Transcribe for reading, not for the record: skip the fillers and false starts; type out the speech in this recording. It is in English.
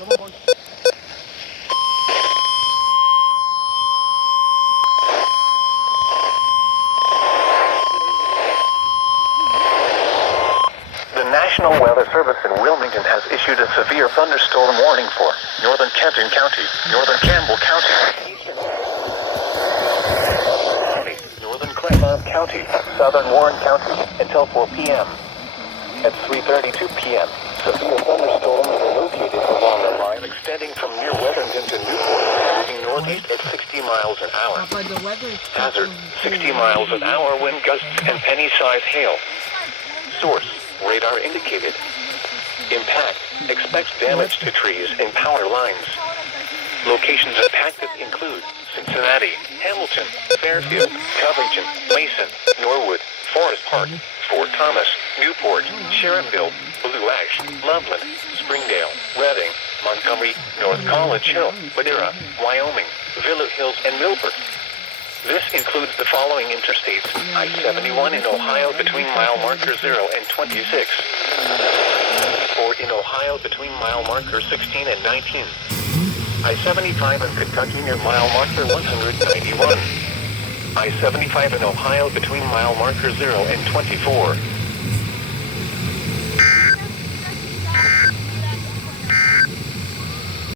The National Weather Service in Wilmington has issued a severe thunderstorm warning for northern Kenton County, northern Campbell County, northern Claremont County, southern Warren County until 4 p.m. At 3:32 p.m., severe thunderstorms are located along a line extending from near Weatherington to Newport, moving northeast at 60 miles an hour. Hazard, 60 miles an hour wind gusts and penny-sized hail. Source, radar indicated. Impact, expects damage to trees and power lines. Locations impacted include Cincinnati, Hamilton, Fairfield, Covington, Mason, Norwood, Forest Park, Fort Thomas, Newport, Sharonville, Blue Ash, Loveland, Springdale, Reading, Montgomery, North College Hill, Madera, Wyoming, Villa Hills, and Milford. This includes the following interstates: I-71 in Ohio between mile marker 0 and 26. Or in Ohio between mile marker 16 and 19. I-75 in Kentucky near mile marker 191. I-75 in Ohio between mile marker 0 and 24.